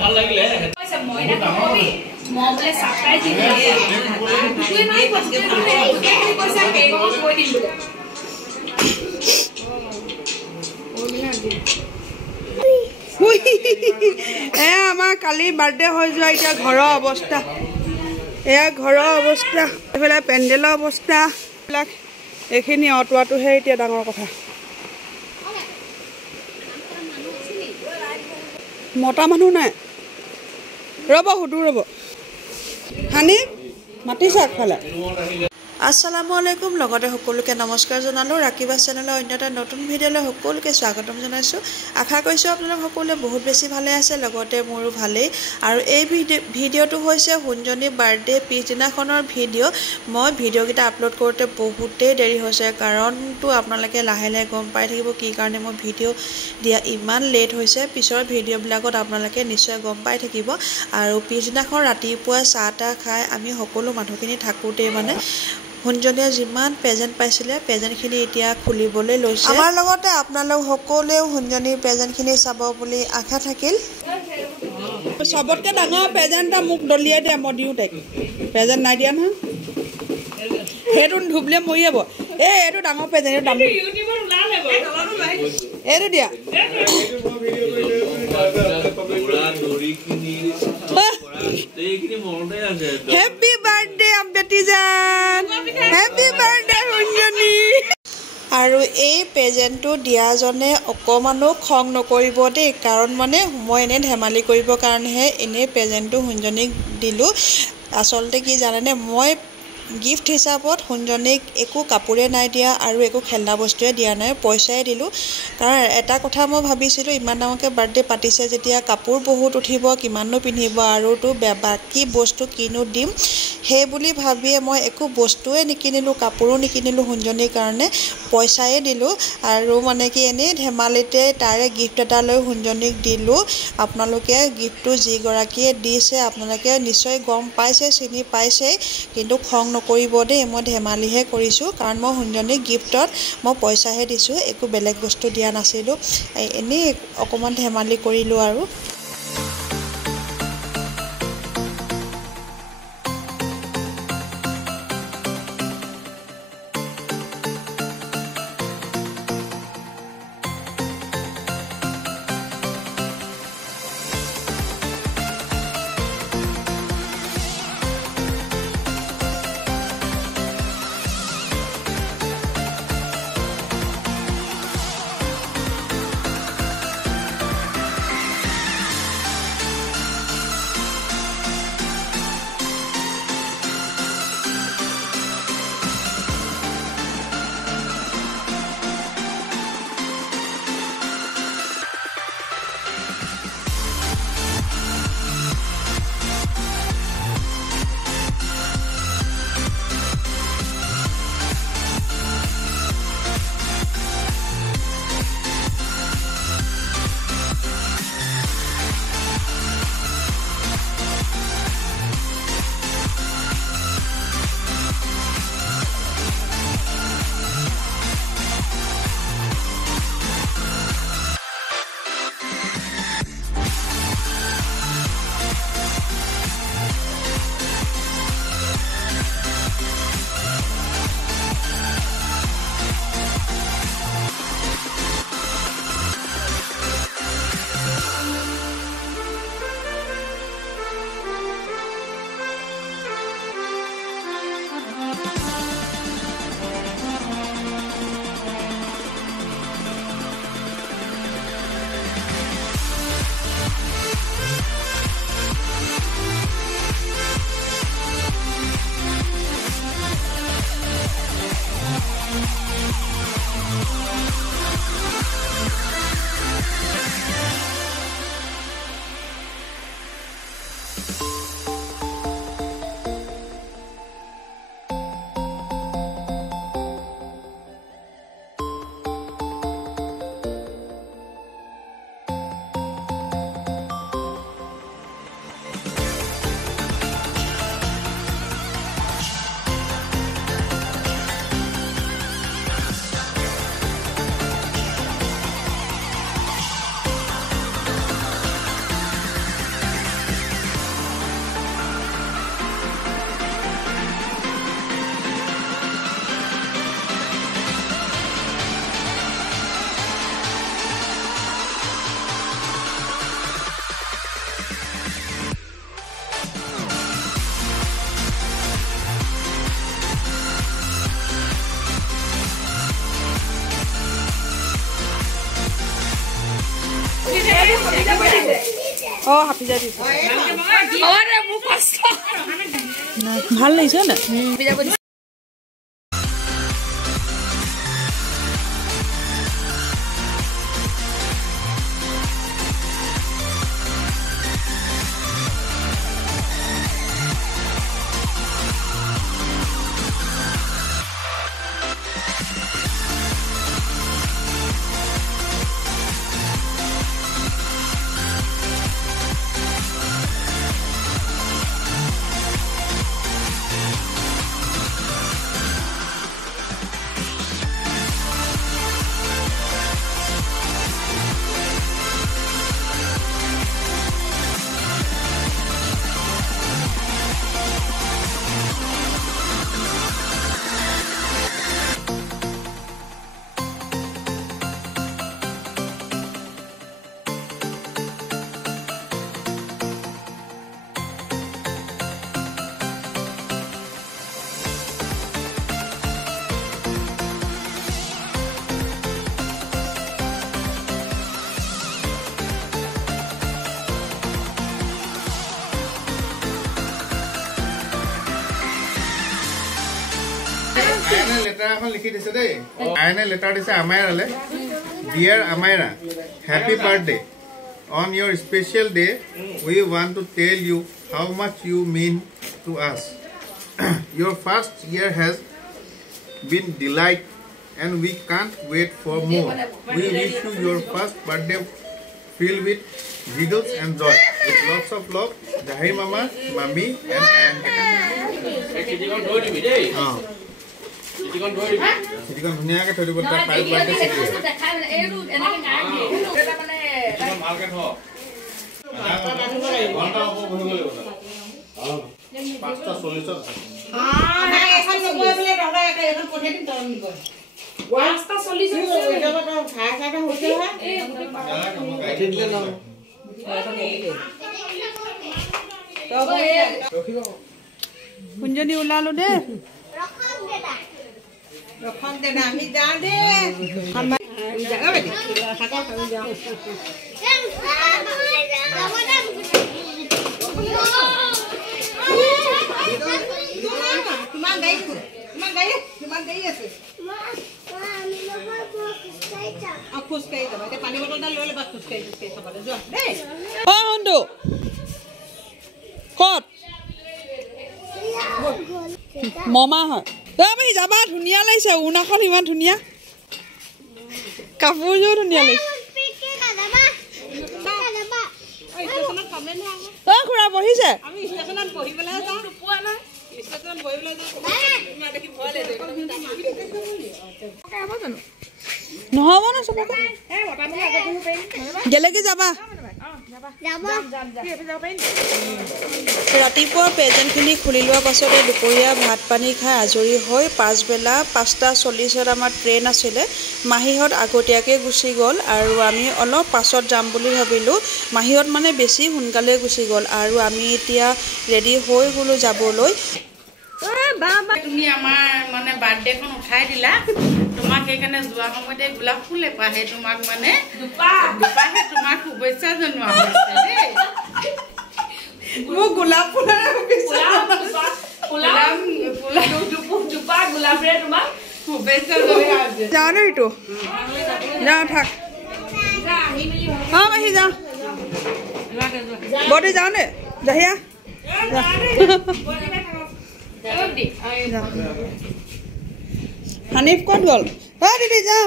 ভাল লাগিলে মলে সাপ্লাই দি দিয়ে তুই নাই পছতে পয়সা কেগো কই দিম আমাৰ কালি বাৰ্থডে হৈ যোৱা এতিয়া ঘৰৰ অৱস্থা এয়া ঘৰৰ অৱস্থা এইফালে পেণ্ডেলৰ অৱস্থা এইবিলাক এইখিনি অঁতোৱাটোহে এতিয়া ডাঙৰ কথা মতা মানুহ নাই ৰ'ব সুধো ৰ'ব হানি মাতিছে আগফালে আসসালামু আলাইকুম লগতে সকলোকে নমস্কাৰ জনালো ৰাকিবা চেনেলৰ অন্য এটা নতুন ভিডিঅ'লৈ সকলোকে স্বাগতম জনাইছো আশা কৰিছো আপোনালোক সকলোৱে বহুত বেছি ভালে আছে লগতে মোৰো ভালেই আৰু এই ভিডিঅ'টো হৈছে হুঞ্জনী বাৰ্থডে পিছদিনাখনৰ ভিডিঅ' মই ভিডিঅ'কেইটা আপলোড কৰোঁতে বহুতেই দেৰি হৈছে কাৰণটো আপোনালোকে লাহে লাহে গম পাই থাকিব কি কাৰণে মই ভিডিঅ' দিয়া ইমান লেট হৈছে পিছৰ ভিডিঅ'বিলাকত আপোনালোকে নিশ্চয় গম পাই থাকিব আৰু পিছদিনাখন ৰাতিপুৱা চাহ তাহ খাই আমি সকলো মানুহখিনি থাকোঁতেই মানে হুঞ্জনীয়ে যিমান প্ৰেজেন্ট পাইছিলে প্ৰেজেন্টখিনি এতিয়া খুলিবলৈ লৈছে আমাৰ লগতে আপোনালোক সকলোৱেও হুঞ্জনীৰ প্ৰেজেন্টখিনি চাব বুলি আশা থাকিল সবতকৈ ডাঙৰ প্ৰেজেন্ট এটা মোক দলিয়াই দিয়া মই দিওঁ তাইক প্ৰেজেন্ট নাই দিয়া নহয় সেইটো ধুবলে মৰি যাব এইটো ডাঙৰ প্ৰেজেন্ট এইটো দাম এইটো দিয়া Happy birthday Ambeti Jan Happy birthday Hunjani আৰু এই প্ৰেজেন্টটো দিয়া জনে অকমানো খং নকৰিব দেই কাৰণ মানে মই এনে ধেমালি কৰিব কাৰণেহে এনে প্ৰেজেন্টটো হুঞ্জনীক দিলো আসলতে কি জানেনে মই গিফট হিচাপত হুঞ্জনীক একো কাপোৰে নাই দিয়া আৰু একো খেলনা বস্তুৱে দিয়া নাই পইচাই দিলোঁ কাৰণ এটা কথা মই ভাবিছিলোঁ ইমান ডাঙৰকৈ বাৰ্থডে পাতিছে যেতিয়া কাপোৰ বহুত উঠিব কিমাননো পিন্ধিব আৰুতো বাকী বস্তু কিনো দিম সেই বুলি ভাবিয়ে মই একো বস্তুৱে নিকিনিলোঁ কাপোৰো নিকিনিলোঁ হুঞ্জনীৰ কাৰণে পইচাই দিলোঁ আৰু মানে কি এনেই ধেমালিতে তাৰে গিফ্ট এটা লৈ হুঞ্জনীক দিলোঁ আপোনালোকে গিফ্টটো যিগৰাকীয়ে দিছে আপোনালোকে নিশ্চয় গম পাইছে চিনি পাইছেই কিন্তু খং নকৰিব দেই মই ধেমালিহে কৰিছোঁ কাৰণ মই হুঞ্জনীক গিফ্টত মই পইচাহে দিছোঁ একো বেলেগ বস্তু দিয়া নাছিলোঁ এনেই অকণমান ধেমালি কৰিলোঁ আৰু অঁ হাফিজা দিছে ভাল লাগিছে না আয়নে লেটাৰ এখন লিখি দিছে দেই আয়নে লেটাৰ দিছে আমাইৰালে dear Amaira happy birthday on your special day we want to tell you how much you mean to us your first year has been delight and we can't wait for more we wish you your first birthday filled with giggles and joy with lots of love Zahir mama mommy and Ayan Sidikan ধুনিয়াকে থৈ দিব তাৰ pipe বাটে সিদি দেখাই এৰু এনেকে গাই দিয়ে এটা মানে মালকে থ ঘন্টা ওপৰ বহি গলে পাঁচটা 40 নাই এখন নগৈ বলে ডৰা এখন পঠিয়াই দিম তৰম নিব পাঁচটা 40 এটা কথা ভাই ভাই হৈছে হয় এই গাই দিলে ন ৰখিব কুঞ্জনী ওলালো দে ৰখন দে আমি যা দে জাগা বেটি খাকা খাই যাও তোমাক গাই আছে খুচ কাই যাবা এতিয়া পানী বটল লৈ লবা খুচ কাই খাবলৈ যোৱা দেই অ হন্দু কত মমা হয় তুমি যাবা ধুনীয়া লাগিছে উনাখন ইমান ধুনীয়া কাপোৰযোৰ ধুনীয়া লাগিছে খুৰা বহিছে নহ'ব ন চবকে গেলেকে যাবা ৰাতিপুৱা প্ৰেজেণ্টখিনি খুলি লোৱাৰ পাছতে দুপৰীয়া ভাত পানী খাই আজৰি হৈ পাছবেলা 5:40 আমাৰ ট্ৰেইন আছিলে মাহীহঁত আগতীয়াকৈ গুচি গ'ল আৰু আমি অলপ পাছত যাম বুলি ভাবিলোঁ মাহীহঁত মানে বেছি সোনকালে গুচি গ'ল আৰু আমি এতিয়া ৰেডি হৈ গ'লোঁ যাবলৈ তুমি আমাৰ মানে বাৰ্থডেখন উঠাই দিলা তোমাক সেইকাৰণে যোৱা সময়তে গোলাপ ফুল এপাহে তোমাক মানে দুপাহে তোমাক শুভেচ্ছা জনোৱা হৈছে দেই মোক গোলাপ ফুলৰ গোলাপৰে তোমাক শুভেচ্ছা জনোৱা হৈছে যাওঁ ন এইটো যাওঁ থাক অঁ মাহী যাওঁ বৰ্তি যাওঁ নে জাহিয়া হানিফ ক'ত গ'ল অ দিদি যাওঁ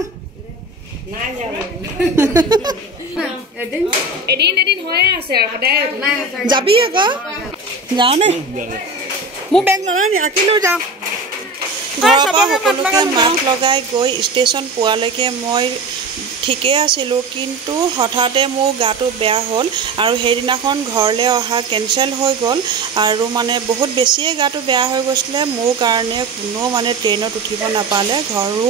এদিন হৈয়ে আছে আৰু সদায় যাবি আকৌ যাওঁ নে মোৰ বেগ নলওঁ নি আঁকিলেও যাওঁ ঘৰৰ পৰা সকলোকে মাত লগাই গৈ ষ্টেচন পোৱালৈকে মই ঠিকেই আছিলোঁ কিন্তু হঠাতে মোৰ গাটো বেয়া হ'ল আৰু সেইদিনাখন ঘৰলৈ অহা কেঞ্চেল হৈ গ'ল আৰু মানে বহুত বেছিয়ে গাটো বেয়া হৈ গৈছিলে মোৰ কাৰণে কোনো মানে ট্ৰেইনত উঠিব নাপালে ঘৰো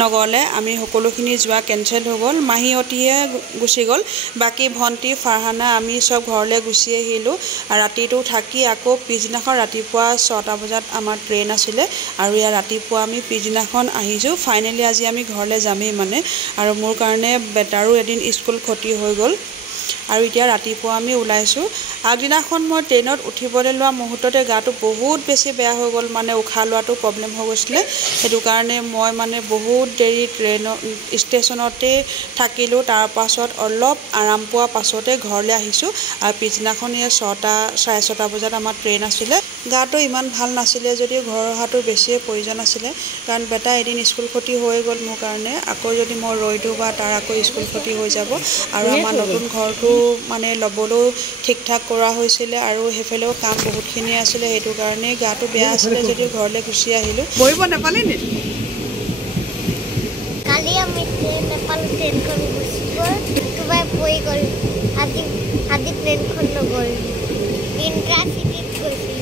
নগ'লে আমি সকলোখিনি যোৱা কেঞ্চেল হৈ গ'ল মাহীহঁতিয়ে গুচি গ'ল বাকী ভণ্টি ফাৰহানা আমি চব ঘৰলৈ গুচি আহিলোঁ আৰু ৰাতিটো থাকি আকৌ পিছদিনাখন ৰাতিপুৱা 6টা বজাত আমাৰ ট্ৰেইন আছিলে আৰু ইয়াৰ ৰাতিপুৱা আমি পিছদিনাখন আহিছোঁ ফাইনেলি আজি আমি ঘৰলৈ যামেই মানে আৰু মোৰ কাৰণে বেটাৰো এদিন স্কুল ক্ষতি হৈ গ'ল আৰু এতিয়া ৰাতিপুৱা আমি ওলাইছোঁ। আগদিনাখন মই ট্ৰেইনত উঠিবলৈ লোৱা মুহূৰ্ততে গাটো বহুত বেছি বেয়া হৈ গ'ল, মানে উশাহ লোৱাটো প্ৰব্লেম হৈ গৈছিলে। সেইটো কাৰণে মই মানে বহুত দেৰি ষ্টেচনতে থাকিলোঁ। তাৰপাছত অলপ আৰাম পোৱাৰ পাছতে ঘৰলৈ আহিছোঁ। আৰু পিছদিনাখন 6:30 বজাত আমাৰ ট্ৰেইন আছিলে। গাটো ইমান ভাল নাছিলে যদিও ঘৰ অহাটো বেছিয়ে প্ৰয়োজন আছিলে, কাৰণ বেটা এদিন স্কুল ক্ষতি হৈ গ'ল মোৰ কাৰণে। আকৌ যদি মই ৰৈ দিওঁ বা তাৰ আকৌ স্কুল ক্ষতি হৈ যাব। আৰু আমাৰ নতুন ঘৰটো মানে ল'বলৈও ঠিক ঠাক কৰা হৈছিলে, আৰু সেইফালেও কাম বহুতখিনি আছিলে। সেইটো কাৰণেই গাটো বেয়া আছিলে যদিও ঘৰলৈ গুচি আহিলোঁ। বহিব নাপালি নি? কালি আমি নেপালত ট্ৰেইনখন গুচি গ'ল, কিবা পৰি গ'ল। আজি ট্ৰেইনখন নগ'ল, ইণ্টাৰচিটিত গৈছিলোঁ।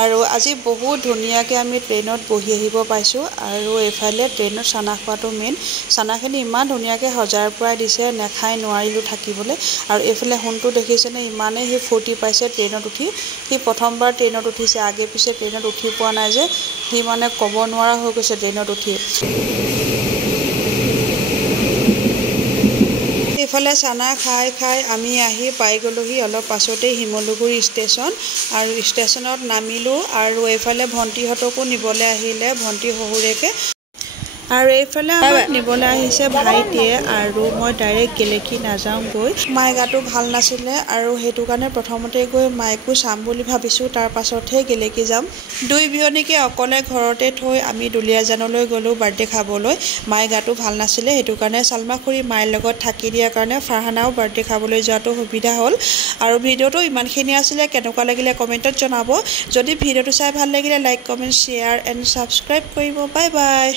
আৰু আজি বহুত ধুনীয়াকৈ আমি ট্ৰেইনত বহি আহিব পাইছোঁ। আৰু এইফালে ট্ৰেইনত চানা খোৱাটো মেইন। চানাখিনি ইমান ধুনীয়াকৈ সজাই পৰাই দিছে, নেখাই নোৱাৰিলোঁ থাকিবলৈ। আৰু এইফালে সোণটো দেখিছেনে, ইমানেই সি ফূৰ্তি পাইছে ট্ৰেইনত উঠি। সি প্ৰথমবাৰ ট্ৰেইনত উঠিছে, আগে পিছে ট্ৰেইনত উঠি পোৱা নাই যে, সি মানে ক'ব নোৱাৰা হৈ গৈছে ট্ৰেইনত উঠি। এইফালে চানা খাই খাই আমি আহি পাই গ'লোহি অলপ পাছতেই শিমলুগুৰি ষ্টেচন। আৰু ষ্টেচনত নামিলোঁ, আৰু এইফালে ভণ্টিহঁতকো নিবলৈ আহিলে, ভণ্টি শহুৰেকে। আৰু এইফালে আমাক নিবলৈ আহিছে ভাইটিয়ে, আৰু মই ডাইৰেক্ট গেলেকী নাযাওঁগৈ। মায়ে গাটো ভাল নাছিলে, আৰু সেইটো কাৰণে প্ৰথমতে গৈ মাইকো চাম বুলি ভাবিছোঁ, তাৰ পাছতহে গেলেকী যাম। দুই বিয়নীকে অকলে ঘৰতে থৈ আমি দুলীয়াজানলৈ গ'লোঁ বাৰ্থডে খাবলৈ। মায়ে গাটো ভাল নাছিলে, সেইটো কাৰণে চালমা খুৰী মায়েৰ লগত থাকি দিয়াৰ কাৰণে ফাৰহানাও বাৰ্থডে খাবলৈ যোৱাটো সুবিধা হ'ল। আৰু ভিডিঅ'টো ইমানখিনি আছিলে। কেনেকুৱা লাগিলে কমেণ্টত জনাব। যদি ভিডিঅ'টো চাই ভাল লাগিলে like, comment, share and subscribe কৰিব। বাই বাই।